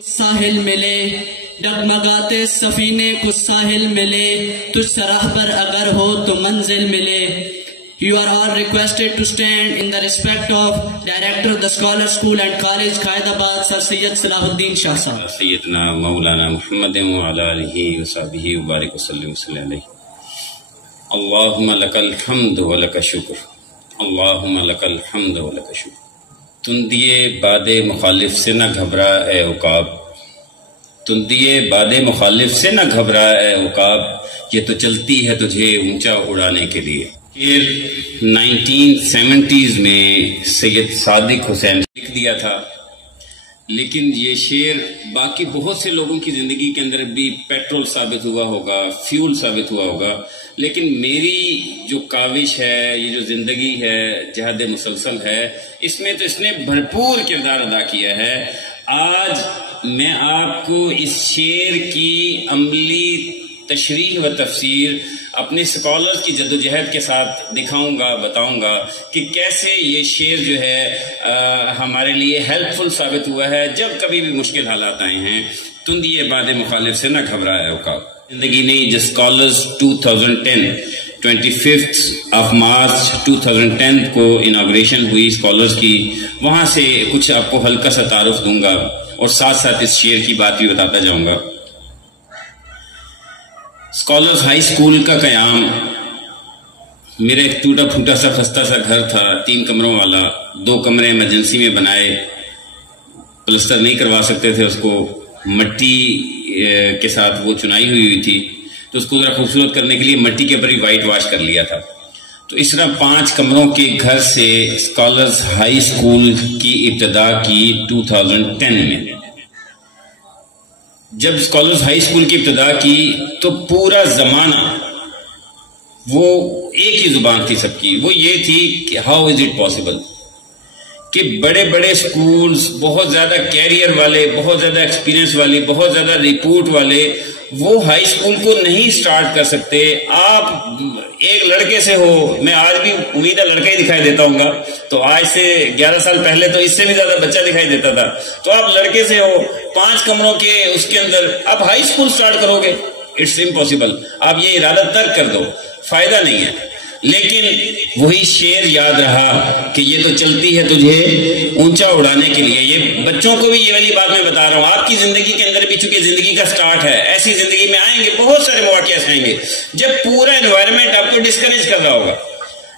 ساحل ملے ڈگمگاتے سفینے کو ساحل ملے تجھ سے راہبر اگر ہو تو منزل ملے. You are all requested to stand in the respect of Director of the Scholar School and College Qaidabad, Sir Sayyid Salahuddin Shah Sahab. سیدنا مولانا محمد وعلی آلہ وصحبہ وبارک وسلم علیہ. اللہم لک الحمد ولک شکر، اللہم لک الحمد ولک شکر. تندیے باد مخالف سے نہ گھبرا اے عقاب، تندیے باد مخالف سے نہ گھبرا اے عقاب، یہ تو چلتی ہے تجھے اونچا اڑانے کے لیے. پھر 1970s میں سید صادق حسین لکھ دیا تھا، لیکن یہ شعر باقی بہت سے لوگوں کی زندگی کے اندر بھی پیٹرول ثابت ہوا ہوگا، فیول ثابت ہوا ہوگا، لیکن میری جو کاوش ہے، یہ جو زندگی ہے، جہاد مسلسل ہے، اس میں تو اس نے بھرپور کردار ادا کیا ہے. آج میں آپ کو اس شعر کی عملی تشریح و تفسیر اپنے اسکالرز کی جدوجہد کے ساتھ دکھاؤں گا، بتاؤں گا کہ کیسے یہ شعر جو ہے ہمارے لیے ہیلپ فل ثابت ہوا ہے جب کبھی بھی مشکل حالات آئے ہیں. تندیے باد مخالف سے نہ گھبرائے عقاب. زندگی نہیں. جو اسکالرز 2010 25 مارچ 2010 کو اناگریشن ہوئی اسکالرز کی، وہاں سے کچھ آپ کو ہلکا سا تعارف دوں گا اور ساتھ ساتھ اس شعر کی بات بھی بتاتا جاؤں گا. اسکالرز ہائی اسکول کا قیام، میرا ایک ٹوٹا پھوٹا سا خستہ سا گھر تھا، 3 کمروں والا. 2 کمرے ایمرجنسی میں بنائے، پلسٹر نہیں کروا سکتے تھے، اس کو مٹی کے ساتھ وہ چنائی ہوئی تھی، تو اس کو ذرا خوبصورت کرنے کے لیے مٹی کے اوپر ہی وائٹ واش کر لیا تھا. تو اس طرح 5 کمروں کے گھر سے اسکالرز ہائی اسکول کی ابتدا کی 2010 میں. جب اسکالرز ہائی اسکول کی ابتدا کی تو پورا زمانہ وہ ایک ہی زبان تھی سب کی، وہ یہ تھی کہ ہاؤ از اٹ پاسبل کہ بڑے بڑے اسکولز، بہت زیادہ کیریئر والے، بہت زیادہ ایکسپیرینس والے، بہت زیادہ رپورٹ والے، وہ ہائی اسکول کو نہیں سٹارٹ کر سکتے. آپ ایک لڑکے سے ہو، میں آج بھی امید ہے لڑکا ہی دکھائی دیتا ہوں گا، تو آج سے 11 سال پہلے تو اس سے بھی زیادہ بچہ دکھائی دیتا تھا. تو آپ لڑکے سے ہو، 5 کمروں کے اس کے اندر آپ ہائی اسکول سٹارٹ کرو گے، اٹس امپاسبل. آپ یہ ارادہ ترک کر دو، فائدہ نہیں ہے. لیکن وہی شعر یاد رہا کہ یہ تو چلتی ہے تجھے اونچا اڑانے کے لیے. یہ بچوں کو بھی یہ والی بات میں بتا رہا ہوں. آپ کی زندگی کے اندر بھی چونکہ زندگی کا سٹارٹ ہے، ایسی زندگی میں آئیں گے، بہت سارے مواقع ایسے آئیں گے جب پورا انوائرمنٹ آپ کو ڈسکریج کر رہا ہوگا،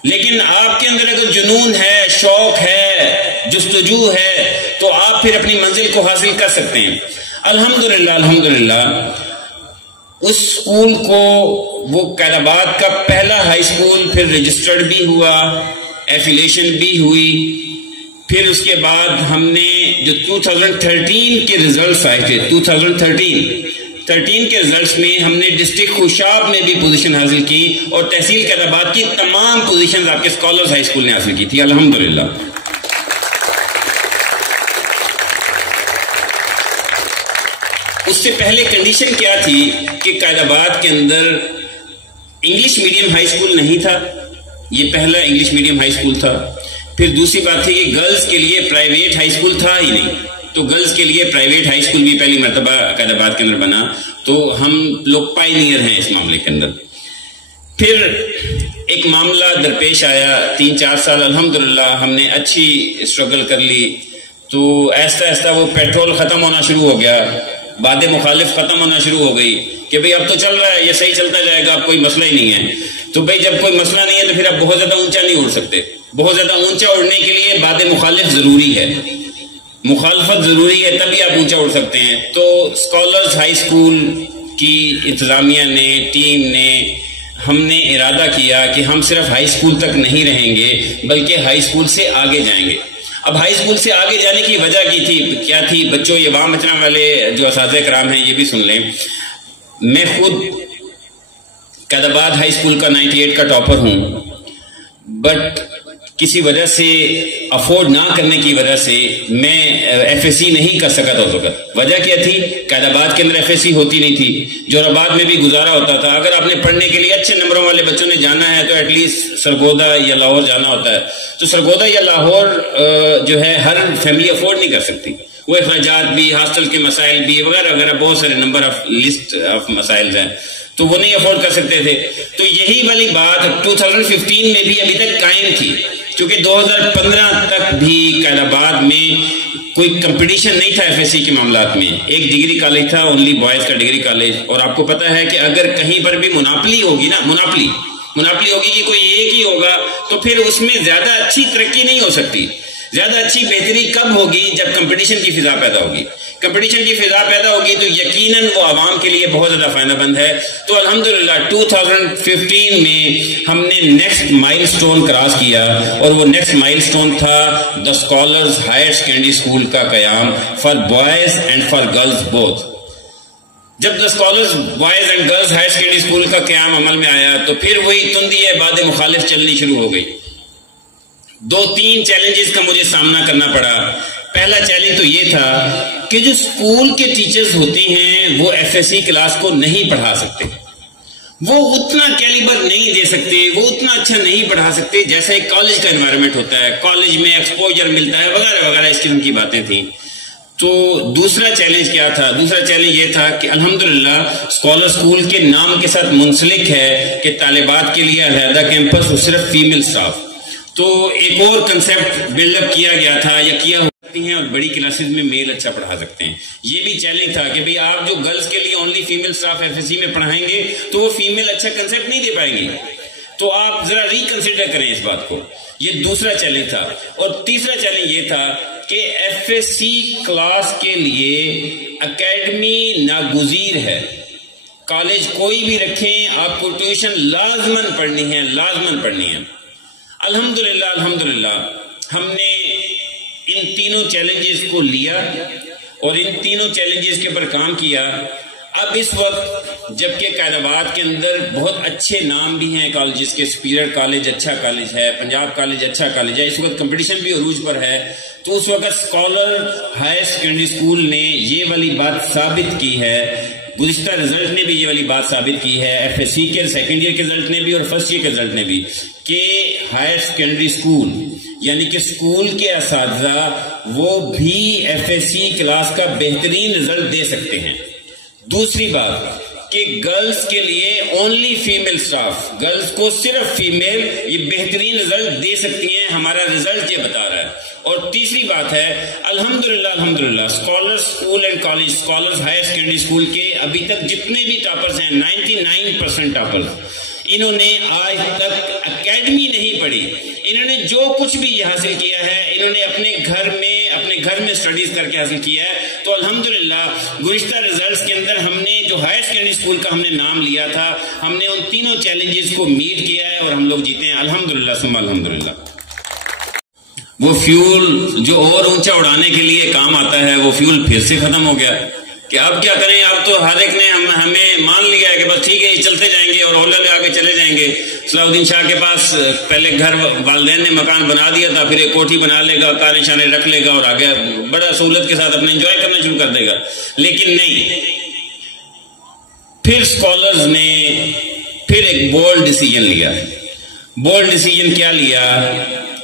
لیکن آپ کے اندر اگر جنون ہے، شوق ہے، جستجو ہے، تو آپ پھر اپنی منزل کو حاصل کر سکتے ہیں. الحمدللہ الحمدللہ اس اسکول کو، وہ قائد آباد کا پہلا ہائی اسکول، پھر رجسٹرڈ بھی ہوا، ایفیلیشن بھی ہوئی. پھر اس کے بعد ہم نے جو 2013 کے ریزلٹس آئے تھے، 2013 کے ریزلٹس میں ہم نے ڈسٹرکٹ خوشاب میں بھی پوزیشن حاصل کی، اور تحصیل قائد آباد کی تمام پوزیشنز آپ کے اسکالرز ہائی اسکول نے حاصل کی تھی الحمدللہ. اس سے پہلے کنڈیشن کیا تھی کہ قائد آباد کے اندر انگلش میڈیم ہائی اسکول نہیں تھا، یہ پہلا انگلش میڈیم ہائی اسکول تھا. پھر دوسری بات تھی کہ گرلز کے لیے پرائیویٹ ہائی اسکول تھا ہی نہیں، تو گرلز کے لیے پرائیویٹ ہائی اسکول بھی پہلی مرتبہ قائد آباد کے اندر بنا. تو ہم لوگ پائنیئر ہیں اس معاملے کے اندر. پھر ایک معاملہ درپیش آیا، 3-4 سال الحمدللہ ہم نے اچھی اسٹرگل کر لی. تو ایسا ایسا وہ پیٹرول ختم ہونا شروع ہو گیا، باد مخالف ختم ہونا شروع ہو گئی کہ بھئی اب تو چل رہا ہے، یہ صحیح چلتا جائے گا، اب کوئی مسئلہ ہی نہیں ہے. تو بھئی جب کوئی مسئلہ نہیں ہے تو پھر آپ بہت زیادہ اونچا نہیں اڑ سکتے. بہت زیادہ اونچا اڑنے کے لیے باد مخالف ضروری ہے، مخالفت ضروری ہے، تبھی آپ اونچا اڑ سکتے ہیں. تو اسکالرز ہائی اسکول کی انتظامیہ نے، ٹیم نے، ہم نے ارادہ کیا کہ ہم صرف ہائی اسکول تک نہیں رہیں گے بلکہ ہائی اسکول سے آگے جائیں گے. اب ہائی اسکول سے آگے جانے کی وجہ کیا تھی؟ بچوں، یہ وہاں بچنا والے جو اساتذہ کرام ہیں یہ بھی سن لیں. میں خود قائد آباد ہائی اسکول کا 98 کا ٹاپر ہوں، بٹ کسی وجہ سے افورڈ نہ کرنے کی وجہ سے میں ایف ایس سی نہیں کر سکا تھا اس وقت. وجہ کیا تھی؟ قائد آباد کے اندر ایف ایس سی ہوتی نہیں تھی، جوراباد میں بھی گزارا ہوتا تھا. اگر آپ نے پڑھنے کے لیے اچھے نمبروں والے بچوں نے جانا ہے تو ایٹ لیسٹ سرگودا یا لاہور جانا ہوتا ہے. تو سرگودا یا لاہور جو ہے ہر فیملی افورڈ نہیں کر سکتی. وہ اخراجات بھی، ہاسٹل کے مسائل بھی وغیرہ وغیرہ، بہت سارے نمبر آف لسٹ آف مسائل ہیں، تو وہ نہیں افورڈ کر سکتے تھے. تو یہی والی بات 2015 میں بھی ابھی تک قائم تھی، کیونکہ 2015 تک بھی قائد آباد میں کوئی کمپٹیشن نہیں تھا ایف ایس سی کے معاملات میں. ایک ڈگری کالج تھا، اونلی بوائز کا ڈگری کالج. اور آپ کو پتا ہے کہ اگر کہیں پر بھی مناپلی ہوگی نا، مناپلی ہوگی کہ کوئی ایک ہی ہوگا، تو پھر اس میں زیادہ اچھی ترقی نہیں ہو سکتی. زیادہ اچھی بہتری کب ہوگی؟ جب کمپٹیشن کی فضا پیدا ہوگی. کمپٹیشن کی فضا پیدا ہوگی تو یقیناً وہ عوام کے لیے بہت زیادہ فائدہ مند ہے. تو الحمدللہ 2015 میں ہم نے نیکسٹ مائل سٹون کراس کیا، اور وہ نیکسٹ مائل سٹون تھا the Scholars higher secondary School کا قیام for boys and for girls both. جب the Scholars Boys and Girls Higher secondary School کا قیام عمل میں آیا تو پھر وہی تندی باد مخالف چلنی شروع ہو گئی. 2-3 چیلنجز کا مجھے سامنا کرنا پڑا. پہلا چیلنج تو یہ تھا کہ جو اسکول کے ٹیچرز ہوتے ہیں وہ ایف ایس سی کلاس کو نہیں پڑھا سکتے، وہ اتنا کیلیبر نہیں دے سکتے، وہ اتنا اچھا نہیں پڑھا سکتے جیسا ایک کالج کا انوائرمنٹ ہوتا ہے. کالج میں ایکسپوجر ملتا ہے وغیرہ وغیرہ، اس قسم کی باتیں تھیں. تو دوسرا چیلنج کیا تھا؟ دوسرا چیلنج یہ تھا کہ الحمدللہ اسکالر اسکول کے نام کے ساتھ منسلک ہے کہ طالبات کے لیے علیحدہ کیمپس اور صرف فیمیل اسٹاف. تو ایک اور کنسیپٹ بلڈ اپ کیا گیا تھا یا کیا ہوتی ہیں، اور بڑی کلاسز میں میل اچھا پڑھا سکتے ہیں. یہ بھی چیلنج تھا کہ بھئی آپ جو گرلز کے لیے only female staff F S C میں پڑھائیں گے تو وہ فیمیل اچھا کنسیپٹ نہیں دے پائیں گے. تو آپ ذرا ریکنسیڈر کریں اس بات کو. یہ دوسرا چیلنج تھا. اور تیسرا چیلنج یہ تھا کہ ایف ایس سی کلاس کے لیے اکیڈمی ناگزیر ہے. کالج کوئی بھی رکھیں، آپ کو ٹیوشن لازماً پڑھنی ہے. الحمدللہ ہم نے ان تینوں چیلنجز کو لیا اور ان تینوں چیلنجز کے اوپر کام کیا. اب اس وقت جبکہ قائد آباد کے اندر بہت اچھے نام بھی ہیں کالجز کے، سپیریئر کالج اچھا کالج ہے، پنجاب کالج اچھا کالج ہے، اس وقت کمپٹیشن بھی عروج پر ہے. تو اس وقت اسکالر ہائر سیکنڈری اسکول نے یہ والی بات ثابت کی ہے، گزشتہ رزلٹ نے بھی یہ والی بات ثابت کی ہے، ایف ایس سی کے سیکنڈ ایئر کے رزلٹ نے بھی اور فرسٹ ایئر کے رزلٹ نے بھی، کہ ہائر سیکنڈری اسکول یعنی کہ اسکول کے اساتذہ وہ بھی ایف ایس سی کلاس کا بہترین رزلٹ دے سکتے ہیں. دوسری بات کہ گرلز کے لیے اونلی فیمیل اسٹاف، گرلز کو صرف فیمیل یہ بہترین رزلٹ دے سکتی ہیں، ہمارا رزلٹ یہ بتا رہا ہے. اور تیسری بات ہے الحمدللہ scholar school and college, scholars higher secondary school کے ابھی تک جتنے بھی ٹاپرز ہیں 99% ٹاپرز، انہوں نے آج تک اکیڈمی نہیں پڑھی. انہوں نے جو کچھ بھی یہ حاصل کیا ہے انہوں نے اپنے گھر میں اسٹڈیز کر کے حاصل کیا ہے. تو الحمدللہ گزشتہ ریزلٹس کے اندر ہم نے جو ہائر سیکنڈری اسکول کا ہم نے نام لیا تھا، ہم نے ان تینوں چیلنجز کو میٹ کیا ہے اور ہم لوگ جیتے ہیں الحمدللہ ثم الحمدللہ. وہ فیول جو اور اونچا اڑانے کے لیے کام آتا ہے وہ فیول پھر سے ختم ہو گیا کہ اب کیا کریں. اب تو ہر ایک نے ہمیں مان لیا ہے کہ بس ٹھیک ہے چلتے جائیں گے اور اولاد آگے چلے جائیں گے. صلاح الدین شاہ کے پاس پہلے گھر والدین نے مکان بنا دیا تھا، پھر ایک کوٹھی بنا لے گا، کاریں شانے رکھ لے گا اور آگے بڑا سہولت کے ساتھ اپنا انجوائے کرنا شروع کر دے گا. لیکن نہیں، پھر اسکالرز نے پھر ایک بولڈ ڈیسیجن لیا. بولڈ ڈیسیجن کیا لیا؟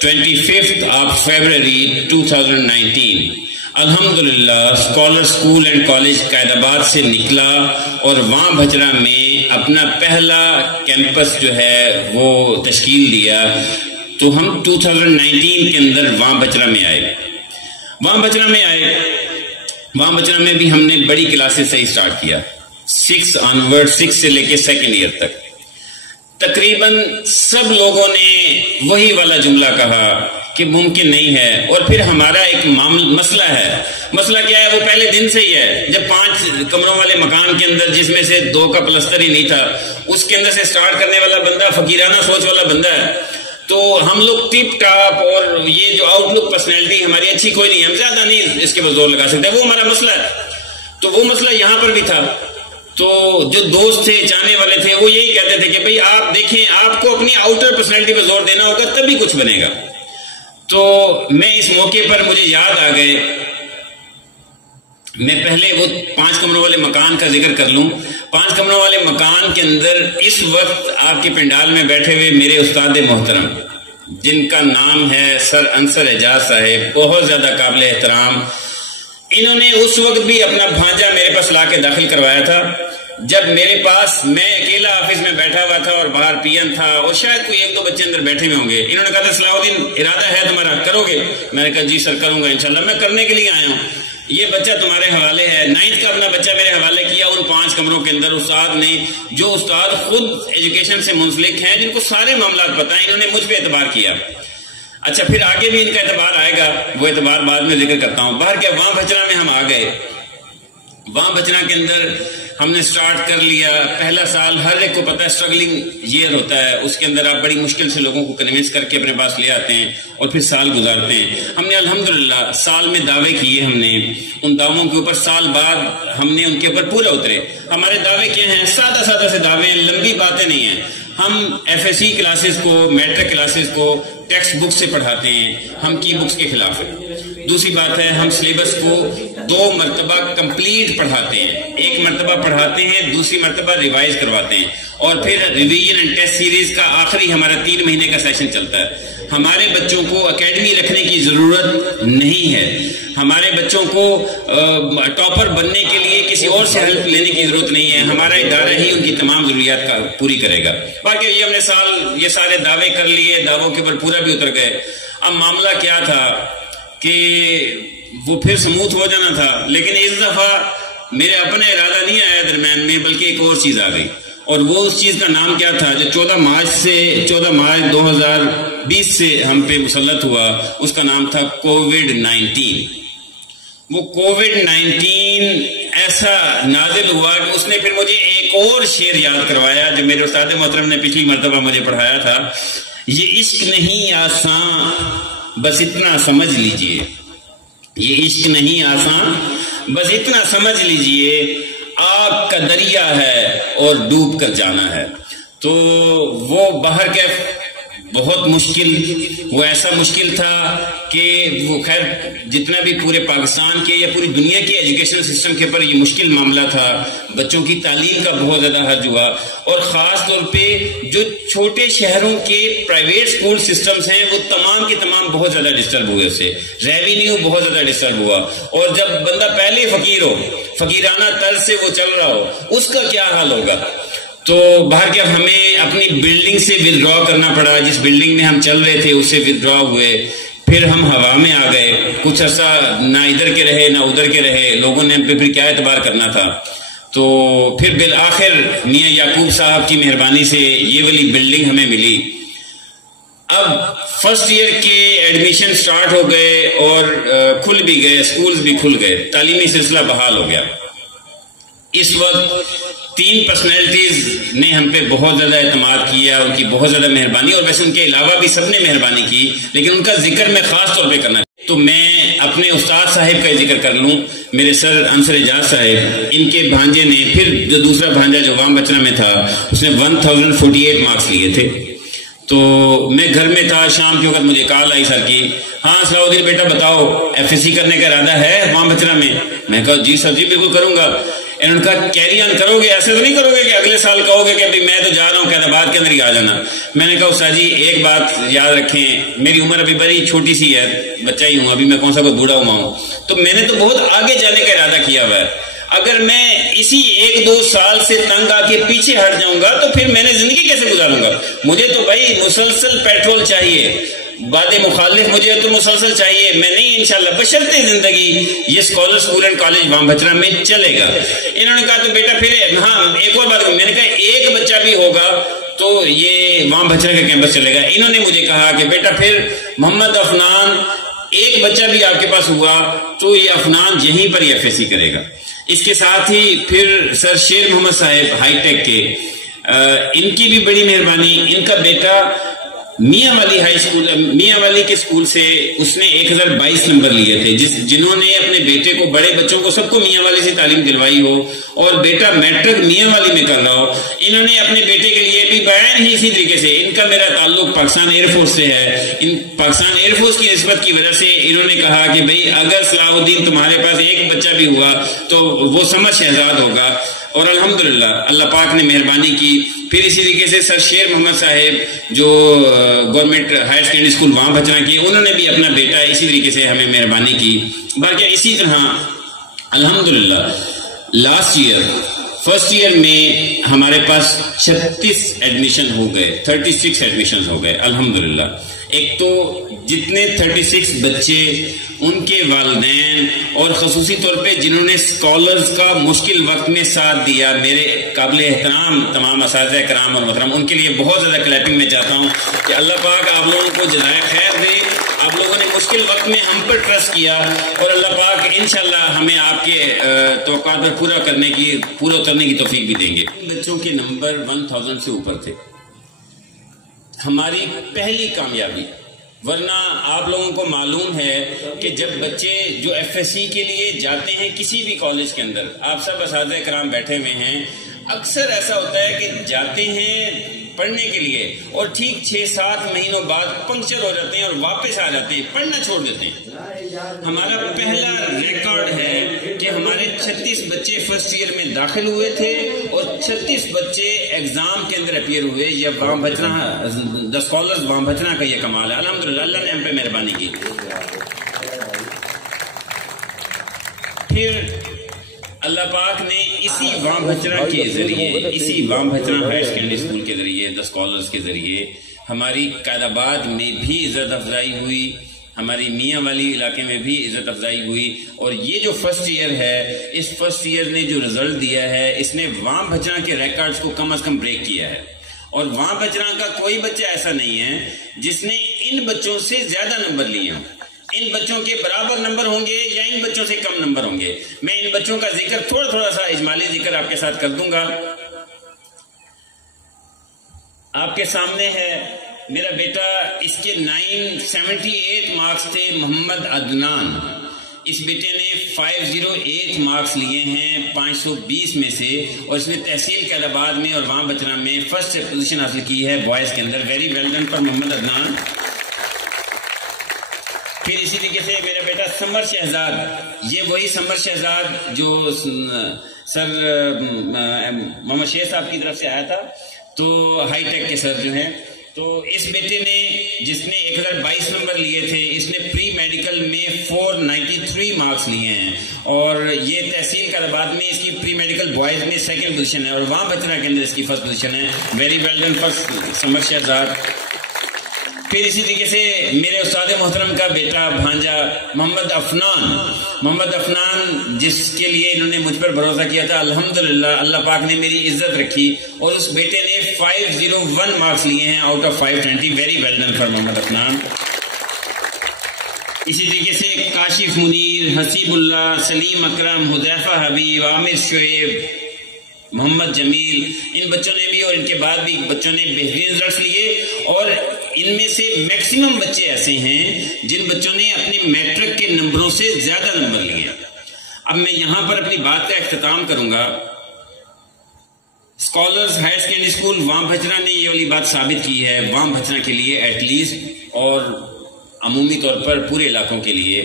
25 فیبروری 2019 الحمدللہ اسکالر اسکول اینڈ کالج قائد آباد سے نکلا اور وہاں بھچرا میں اپنا پہلا کیمپس جو ہے وہ تشکیل دیا. تو ہم 2019 کے اندر وہاں بھچرا میں آئے. وہاں بھچرا میں بھی ہم نے بڑی کلاسز سے اسٹارٹ کیا، 6 سے لے کے سیکنڈ ایئر تک. تقریباً سب لوگوں نے وہی والا جملہ کہا کہ ممکن نہیں ہے. اور پھر ہمارا ایک مسئلہ ہے. مسئلہ کیا ہے؟ وہ پہلے دن سے ہی ہے. جب 5 کمروں والے مکان کے اندر جس میں سے 2 کا پلستر ہی نہیں تھا، اس کے اندر سے سٹارٹ کرنے والا بندہ فقیرانہ سوچ والا بندہ ہے. تو ہم لوگ ٹپ ٹاپ اور یہ جو آؤٹ لک پرسنالٹی ہماری اچھی کوئی نہیں، ہم زیادہ نہیں اس کے پر زور لگا سکتے. وہ ہمارا مسئلہ ہے. تو وہ مسئلہ یہاں پر بھی تھا. تو جو دوست تھے، جانے والے تھے، وہ یہی کہتے تھے کہ بھئی آپ دیکھیں، آپ کو اپنی آؤٹر پرسنالٹی پر زور دینا ہوگا تبھی کچھ بنے گا. تو میں اس موقع پر مجھے یاد آ گئے، میں پہلے وہ 5 کمروں والے مکان کا ذکر کر لوں. 5 کمروں والے مکان کے اندر اس وقت آپ کے پنڈال میں بیٹھے ہوئے میرے استاد محترم جن کا نام ہے سر انصر اعجاز صاحب، بہت زیادہ قابل احترام. انہوں نے اس وقت بھی اپنا بھانجا میرے پاس لا کے داخل کروایا تھا جب میرے پاس میں اکیلا آفس میں بیٹھا ہوا تھا اور باہر پی ایم تھا اور شاید کوئی ایک دو بچے اندر بیٹھے ہوئے ہوں گے. انہوں نے کہا تھا صلاح الدین ارادہ ہے تمہارا, کرو گے؟ میں نے کہا جی سر کروں گا انشاءاللہ, میں کرنے کے لیے آیا ہوں. یہ بچہ تمہارے حوالے ہے. 9th کا اپنا بچہ میرے حوالے کیا ان 5 کمروں کے اندر. استاد نے, جو استاد خود ایجوکیشن سے منسلک ہیں, جن کو سارے معاملات پتہ ہیں, انہوں نے مجھ پہ اعتبار کیا. اچھا پھر آگے بھی ان کا اعتبار آئے گا, وہ اعتبار بعد میں ذکر کرتا ہوں. باہر کیا وہاں بچنا میں ہم آ گئے. وہاں بچنا کے اندر ہم نے سٹارٹ کر لیا. پہلا سال ہر ایک کو پتہ ہے اسٹرگلنگ ایئر ہوتا ہے, اس کے اندر آپ بڑی مشکل سے لوگوں کو کنونس کر کے اپنے پاس لے آتے ہیں اور پھر سال گزارتے ہیں. ہم نے الحمدللہ سال میں دعوے کیے, ہم نے ان دعووں کے اوپر سال بعد ہم نے ان کے اوپر پورا اترے. ہمارے دعوے کیا ہیں؟ سادہ سادہ سے دعوے ہیں, لمبی باتیں نہیں ہیں. ہم ایف ایس سی کلاسز کو, میٹرک کلاسز کو ٹیکسٹ بک سے پڑھاتے ہیں, ہم کی بکس کے خلاف ہیں. دوسری بات ہے ہم سلیبس کو 2 مرتبہ کمپلیٹ پڑھاتے ہیں. ایک مرتبہ پڑھاتے ہیں, دوسری مرتبہ ریوائز کرواتے ہیں, اور پھر ریویژن اینڈ ٹیسٹ سیریز کا آخری ہمارا 3 مہینے کا سیشن چلتا ہے. ہمارے بچوں کو اکیڈمی رکھنے کی ضرورت نہیں ہے. ہمارے بچوں کو ٹاپر بننے کے لیے کسی اور سے ہیلپ لینے کی ضرورت نہیں ہے. ہمارا ادارہ ہی ان کی تمام ضروریات کا پوری کرے گا. باقی یہ ہم نے یہ سارے دعوے کر لیے, دعووں کے اوپر پورا بھی اتر گئے. اب معاملہ کیا تھا کہ وہ پھر سموتھ ہو جانا تھا, لیکن اس دفعہ میرے اپنا ارادہ نہیں آیا درمیان میں, بلکہ ایک اور چیز آ گئی. اور وہ اس چیز کا نام کیا تھا جو 14 مارچ 2020 سے ہم پہ مسلط ہوا, اس کا نام تھا کووڈ-19. وہ کووڈ-19 ایسا نازل ہوا کہ اس نے پھر مجھے ایک اور شعر یاد کروایا جو میرے استاد محترم نے پچھلی مرتبہ مجھے پڑھایا تھا. یہ عشق نہیں آسان بس اتنا سمجھ لیجئے, یہ عشق نہیں آسان بس اتنا سمجھ لیجئے, آگ کا دریا ہے اور ڈوب کر جانا ہے. تو وہ باہر کے بہت مشکل, وہ ایسا مشکل تھا کہ وہ خیر جتنا بھی پورے پاکستان کے یا پوری دنیا کے ایجوکیشن سسٹم کے اوپر یہ مشکل معاملہ تھا. بچوں کی تعلیم کا بہت زیادہ حرج ہوا, اور خاص طور پہ جو چھوٹے شہروں کے پرائیویٹ اسکول سسٹمز ہیں وہ تمام کے تمام بہت زیادہ ڈسٹرب ہوئے. اس سے ریونیو بہت زیادہ ڈسٹرب ہوا, اور جب بندہ پہلے فقیر ہو, فقیرانہ طرز سے وہ چل رہا ہو, اس کا کیا حال ہوگا. تو باہر کے ہمیں اپنی بلڈنگ سے ودرا کرنا پڑا. جس بلڈنگ میں ہم چل رہے تھے اس سے ودرا ہوئے, پھر ہم ہوا میں آ گئے. کچھ عرصہ نہ ادھر کے رہے نہ ادھر کے رہے, لوگوں نے ہم پہ پھر کیا اعتبار کرنا تھا. تو پھر بالآخر میاں یعقوب صاحب کی مہربانی سے یہ والی بلڈنگ ہمیں ملی. اب فرسٹ ایئر کے ایڈمیشن سٹارٹ ہو گئے اور کھل بھی گئے, اسکولز بھی کھل گئے, تعلیمی سلسلہ بحال ہو گیا. اس وقت 3 پرسنالٹیز نے ہم پہ بہت زیادہ اعتماد کیا, ان کی بہت زیادہ مہربانی, اور ویسے ان کے علاوہ بھی سب نے مہربانی کی, لیکن ان کا ذکر میں خاص طور پہ کرنا. تو میں اپنے استاد صاحب کا ذکر کر لوں, میرے سر انصر اعجاز صاحب. ان کے بھانجے نے, پھر جو دوسرا بھانجا جو وام بچنا میں تھا, اس نے 1048 مارکس لیے تھے. تو میں گھر میں تھا, شام کے وقت مجھے کال آئی سر کی, ہاں صلاح الدین بیٹا بتاؤ ایف ایس سی کرنے کا ارادہ ہے وام بچنا میں. میں کہا جی سر جی بالکل کروں گا. انہوں نے کہا کیری آن کرو گے, ایسے تو نہیں کرو گے کہ اگلے سال کہو گے کہ ابھی میں تو جا رہا ہوں قیدآباد کے اندر ہی آ جانا. میں نے کہا استاد جی ایک بات یاد رکھیں, میری عمر ابھی بڑی چھوٹی سی ہے, بچہ ہی ہوں ابھی, میں کون سا کوئی بوڑھا ہوا ہوں. تو میں نے تو بہت آگے جانے کا ارادہ کیا ہوا ہے. اگر میں اسی 1-2 سال سے تنگ آ کے پیچھے ہٹ جاؤں گا تو پھر میں نے زندگی کیسے گزاروں گا. مجھے تو بھائی مسلسل پیٹرول چاہیے, باد مخالف مجھے تو مسلسل چاہیے. میں نہیں انشاءاللہ بشرطِ زندگی یہ اسکالر اسکول اینڈ کالج وام بچرا میں چلے گا. انہوں نے کہا تو بیٹا پھر ہاں ایک اور بات, میں نے کہا ایک بچہ بھی ہوگا تو یہ وام بچرا کا کیمپس چلے گا. انہوں نے مجھے کہا کہ بیٹا پھر محمد افنان ایک بچہ بھی آپ کے پاس ہوا تو یہ افنان یہیں پر ایف ایس سی کرے گا. اس کے ساتھ ہی پھر سر شیر محمد صاحب ہائی ٹیک کے, ان کی بھی بڑی مہربانی. ان کا بیٹا میاں والی ہائی اسکول, میاں والی کے اسکول سے اس نے 1022 نمبر لیے تھے, جنہوں نے اپنے بیٹے کو, بڑے بچوں کو سب کو میاں والی سے تعلیم دلوائی ہو, اور بیٹا میٹرک میاں والی میں کر رہا ہو. انہوں نے اپنے بیٹے کے لیے بھی بیان ہی اسی طریقے سے, ان کا میرا تعلق پاکستان ایئر فورس سے ہے, ان پاکستان ایئر فورس کی نسبت کی وجہ سے انہوں نے کہا کہ بھئی اگر صلاح الدین تمہارے پاس ایک بچہ بھی ہوا تو وہ سمجھ شہزاد ہوگا. اور الحمدللہ اللہ پاک نے مہربانی کی. پھر اسی طریقے سے سر شیر محمد صاحب جو گورنمنٹ ہائر سیکنڈری اسکول وہاں بچنا کی, انہوں نے بھی اپنا بیٹا اسی طریقے سے ہمیں مہربانی کی. باقی اسی طرح الحمدللہ لاسٹ ایئر فرسٹ ایئر میں ہمارے پاس 36 ایڈمیشن ہو گئے، 36 ایڈمیشن ہو گئے الحمدللہ. ایک تو جتنے 36 بچے، ان کے والدین، اور خصوصی طور پہ جنہوں نے اسکالرز کا مشکل وقت میں ساتھ دیا، میرے قابل احترام تمام اساتذہ کرام اور محترم، ان کے لیے بہت زیادہ کلیپنگ میں چاہتا ہوں کہ اللہ پاک آپ لوگوں کو جزائے خیر دے. آپ لوگوں نے مشکل وقت میں ہم پر ٹرسٹ کیا، اور اللہ پاک انشاءاللہ ہمیں آپ کے توقعات پر پورا اترنے کی توفیق بھی دیں گے. بچوں کے نمبر 1000 سے اوپر تھے، ہماری پہلی کامیابی. ورنہ آپ لوگوں کو معلوم ہے کہ جب بچے جو ایف ایس سی کے لیے جاتے ہیں کسی بھی کالج کے اندر، آپ سب اساتذہ کرام بیٹھے ہوئے ہیں، اکثر ایسا ہوتا ہے کہ جاتے ہیں پڑھنے کے لیے اور ٹھیک 6-7 مہینوں بعد پنکچر ہو جاتے ہیں اور واپس آ جاتے ہیں، پڑھنا چھوڑ دیتے ہیں. ہمارا پہلا ریکارڈ ہے کہ ہمارے 36 بچے فرسٹ ایئر میں داخل ہوئے تھے اور 36 بچے ایگزام کے اندر اپیئر ہوئے. یہ وام بچنا دا اسکالرز وام بچنا کا یہ کمال ہے. الحمدللہ اللہ نے ہم پہ مہربانی کی. پھر اللہ پاک نے اسی وام بچنا کے ذریعے، اسی وام بچنا ہائر سیکنڈری اسکول کے ذریعے، دا اسکالرز کے ذریعے ہماری قائد آباد میں بھی عزت افزائی ہوئی، ہماری میاں والی علاقے میں بھی عزت افزائی ہوئی. اور یہ جو فرسٹ ایئر ہے، اس فرسٹ ایئر نے جو رزلٹ دیا ہے، اس نے وام بچنا کے ریکارڈز کو کم از کم بریک کیا ہے. اور وام بچنا کا کوئی بچہ ایسا نہیں ہے جس نے ان بچوں سے زیادہ نمبر لیے ہوں. ان بچوں کے برابر نمبر ہوں گے یا ان بچوں سے کم نمبر ہوں گے. میں ان بچوں کا ذکر تھوڑا سا اجمالی ذکر آپ کے ساتھ کر دوں گا. آپ کے سامنے ہے میرا بیٹا، اس کے 978 مارکس تھے. محمد عدنان، اس بیٹے نے 508 مارکس لیے ہیں 520 میں سے، اور اس نے تحصیل قائد آباد میں اور وہاں بچنا میں فرسٹ پوزیشن حاصل کی ہے بوائز کے اندر. ویری ویل ڈن فار محمد عدنان. پھر اسی طریقے سے میرا بیٹا سمر شہزاد، یہ وہی سمر شہزاد جو سر محمد شیخ صاحب کی طرف سے آیا تھا، تو ہائی ٹیک کے سر جو ہیں. تو اس بیٹے نے، جس نے 1022 نمبر لیے تھے، اس نے پری میڈیکل میں 493 مارکس لیے ہیں، اور یہ تحصیل قائد آباد میں اس کی پری میڈیکل بوائز میں سیکنڈ پوزیشن ہے، اور وہاں بچنا کے اندر اس کی فرسٹ پوزیشن ہے. ویری ویل ڈن فار سمر شہزاد. پھر اسی طریقے سے میرے استاد محترم کا بیٹا بھانجا محمد افنان، جس کے لیے انہوں نے مجھ پر بھروسہ کیا تھا، الحمدللہ اللہ پاک نے میری عزت رکھی، اور اس بیٹے نے 501 مارکس لیے ہیں out of 520. Very well done for Muhammad Afnan. اسی طریقے سے کاشف منیر، حسیب اللہ، سلیم اکرم، حذیفہ حبیب، عامر شعیب، محمد جمیل، ان بچوں نے بھی اور ان کے بعد بھی بچوں نے بہترین رزلٹس لیے. اور ان میں سے میکسیمم بچے ایسے ہیں جن بچوں نے اپنے میٹرک کے نمبروں سے زیادہ نمبر لیے. اب میں یہاں پر اپنی بات کا اختتام کروں گا. اسکالرز ہائر سیکنڈری اسکول وام بھچنا نے یہ والی بات ثابت کی ہے، وام بھچنا کے لیے ایٹ لیسٹ اور عمومی طور پر پورے علاقوں کے لیے،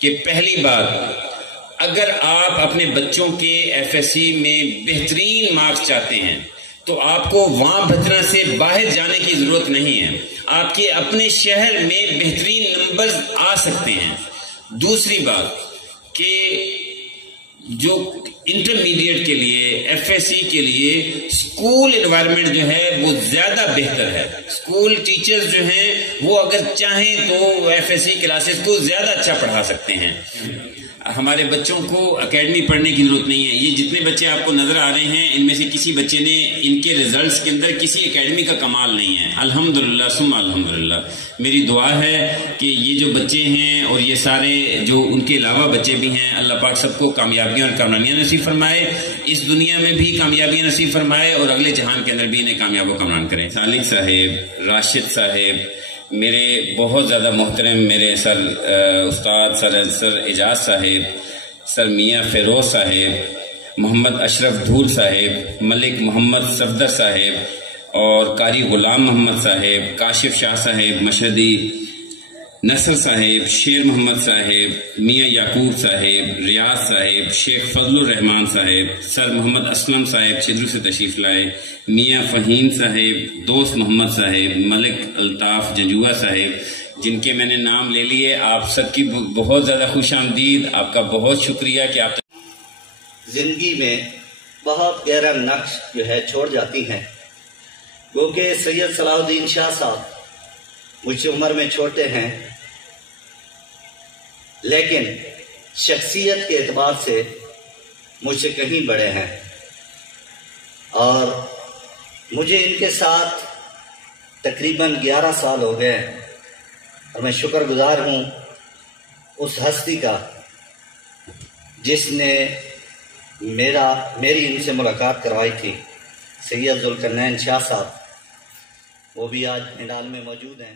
کہ پہلی بات، اگر آپ اپنے بچوں کے ایف ایس سی میں بہترین مارکس چاہتے ہیں تو آپ کو وہاں بچنا سے باہر جانے کی ضرورت نہیں ہے. آپ کے اپنے شہر میں بہترین نمبرز آ سکتے ہیں. دوسری بات کہ جو انٹرمیڈیٹ کے لیے، ایف ایس سی کے لیے اسکول انوائرمنٹ جو ہے وہ زیادہ بہتر ہے. اسکول ٹیچرز جو ہیں وہ اگر چاہیں تو ایف ایس سی کلاسز کو زیادہ اچھا پڑھا سکتے ہیں. ہمارے بچوں کو اکیڈمی پڑھنے کی ضرورت نہیں ہے. یہ جتنے بچے آپ کو نظر آ رہے ہیں، ان میں سے کسی بچے نے ان کے ریزلٹس کے اندر کسی اکیڈمی کا کمال نہیں ہے. الحمدللہ ثم الحمدللہ. میری دعا ہے کہ یہ جو بچے ہیں اور یہ سارے جو ان کے علاوہ بچے بھی ہیں، اللہ پاک سب کو کامیابیاں اور کامیابیاں نصیب فرمائے، اس دنیا میں بھی کامیابیاں نصیب فرمائے اور اگلے جہان کے اندر بھی انہیں کامیاب و کامران کریں. سالک صاحب، راشد صاحب، میرے بہت زیادہ محترم میرے سر استاد سر اعجاز صاحب، سر میاں فیروز صاحب، محمد اشرف دھول صاحب، ملک محمد صفدر صاحب اور قاری غلام محمد صاحب، کاشف شاہ صاحب، مشہدی نصر صاحب، شیر محمد صاحب، میاں یعقوب صاحب، ریاض صاحب، شیخ فضل الرحمان صاحب، سر محمد اسلم صاحب چھدرو سے تشریف لائے، میاں فہیم صاحب، دوست محمد صاحب، ملک الطاف جنجوا صاحب، جن کے میں نے نام لے لیے. آپ سب کی بہت زیادہ خوش آمدید. آپ کا بہت شکریہ کہ آپ زندگی میں بہت گہرا نقش جو ہے چھوڑ جاتی ہیں، کیونکہ سید صلاح الدین شاہ صاحب مجھ سے عمر میں چھوٹے ہیں، لیکن شخصیت کے اعتبار سے مجھ سے کہیں بڑے ہیں، اور مجھے ان کے ساتھ تقریباً 11 سال ہو گئے، اور میں شکر گزار ہوں اس ہستی کا جس نے میری ان سے ملاقات کروائی تھی، سید ذوالقرنین شاہ صاحب، وہ بھی آج نڈال میں موجود ہیں۔